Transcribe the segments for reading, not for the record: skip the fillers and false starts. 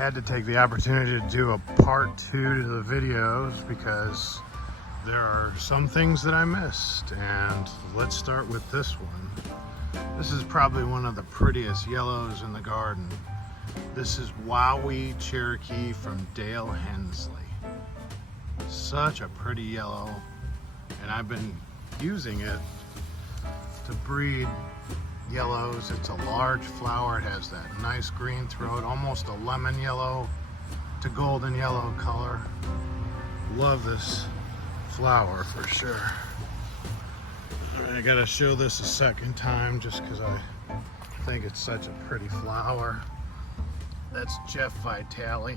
Had to take the opportunity to do a part 2 to the videos because there are some things that I missed, and let's start with this one. This is probably one of the prettiest yellows in the garden. This is Wowie Cherokee from Dale Hensley. Such a pretty yellow, and I've been using it to breed yellows. It's a large flower. It has that nice green throat, almost a lemon yellow to golden yellow color. Love this flower for sure. I gotta show this a second time just because I think it's such a pretty flower. That's Jeff Vitale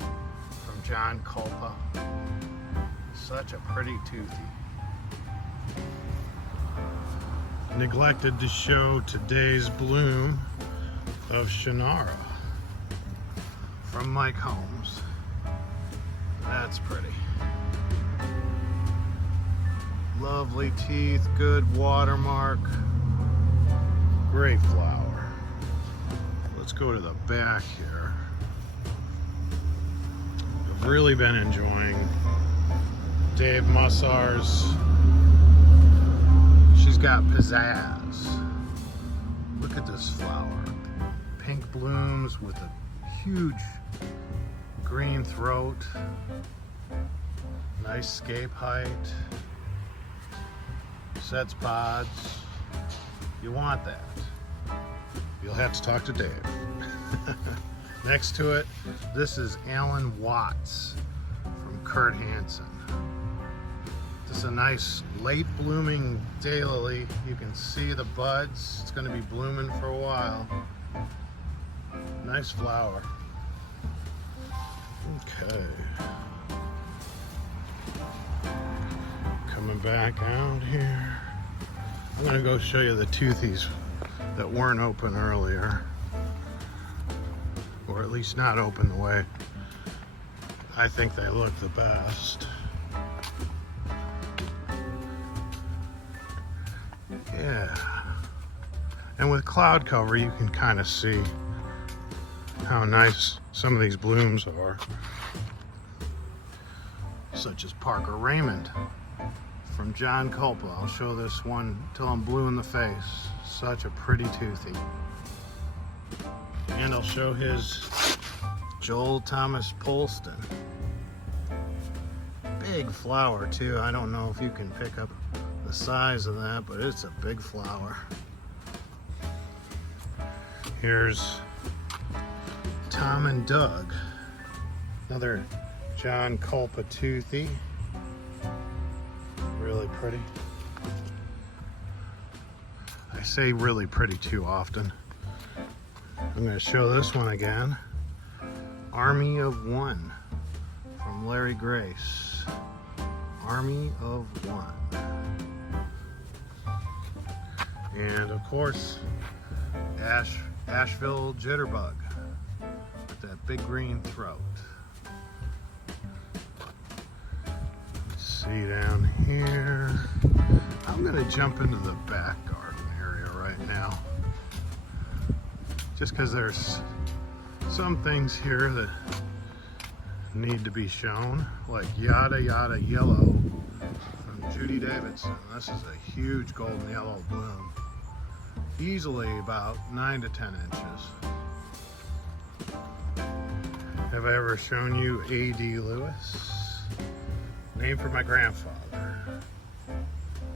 from John Culpa. Such a pretty toothy. Neglected to show today's bloom of Shannara from Mike Holmes. That's pretty. Lovely teeth, good watermark, great flower. Let's go to the back here. I've really been enjoying Dave Mussar's. She's got pizzazz. Look at this flower. Pink blooms with a huge green throat. Nice scape height. Sets pods. You want that. You'll have to talk to Dave. Next to it, this is Alan Watts from Kurt Hansen. This is a nice late blooming Daylily. You can see the buds. It's going to be blooming for a while. Nice flower. Okay. Coming back out here. I'm going to go show you the toothies that weren't open earlier. Or at least not open the way I think they look the best. Yeah. And with cloud cover, you can kind of see how nice some of these blooms are. Such as Parker Raymond from John Culpa. I'll show this one till I'm blue in the face. Such a pretty toothy. And I'll show his Joel Thomas Polston. Big flower too. I don't know if you can pick up the size of that, but it's a big flower. Here's Tom and Doug. Another John Culpa toothy. Really pretty. I say really pretty too often. I'm going to show this one again. Army of One from Larry Grace. Army of One. And of course, Asheville Jitterbug with that big green throat. See down here. I'm going to jump into the back garden area right now. Just because there's some things here that need to be shown, like Yada Yada Yellow from Judy Davidson. This is a huge golden yellow bloom. Easily about 9 to 10 inches. Have I ever shown you A.D. Lewis? Named for my grandfather.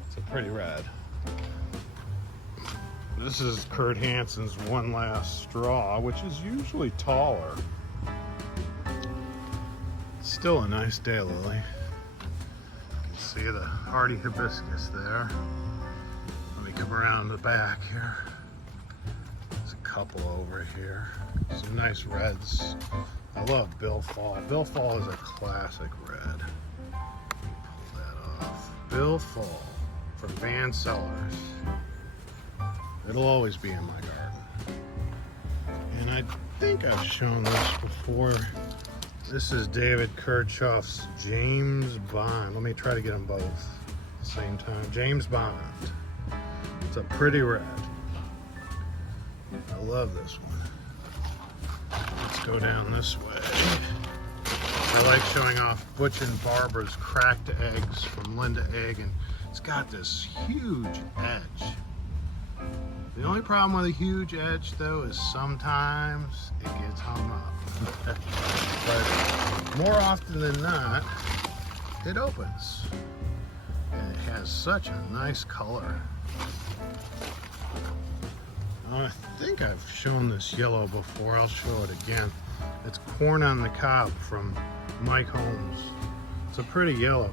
It's a pretty red. This is Kurt Hansen's One Last Straw, which is usually taller. Still a nice daylily. You can see the hardy hibiscus there. Let me come around the back here. There's a couple over here. Some nice reds. I love Bill Fall. Bill Fall is a classic red. Pull that off. Bill Fall from Van Sellers. It'll always be in my garden. And I think I've shown this before. This is David Kirchhoff's James Bond. Let me try to get them both at the same time. James Bond. It's a pretty red. I love this one. Let's go down this way. I like showing off Butch and Barbara's cracked eggs from Linda Egg, and it's got this huge edge. The only problem with a huge edge though is sometimes it gets hung up. But more often than not, it opens. And it has such a nice color. I think I've shown this yellow before. I'll show it again. It's Corn on the Cob from Mike Holmes. It's a pretty yellow.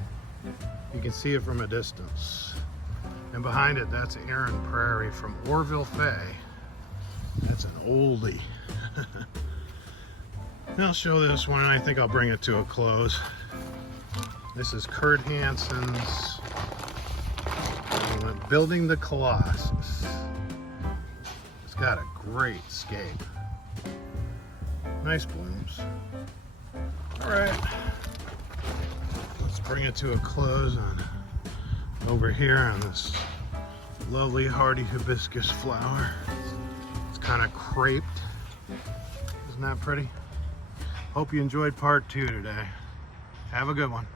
You can see it from a distance. And behind it, that's Aaron Prairie from Orville Fay. That's an oldie. And I'll show this one, and I think I'll bring it to a close. This is Kurt Hansen's Building the Colossus. It's got a great scape. Nice blooms. All right, let's bring it to a close on over here on this lovely hardy hibiscus flower. It's kind of craped. Isn't that pretty? Hope you enjoyed part 2 today. Have a good one.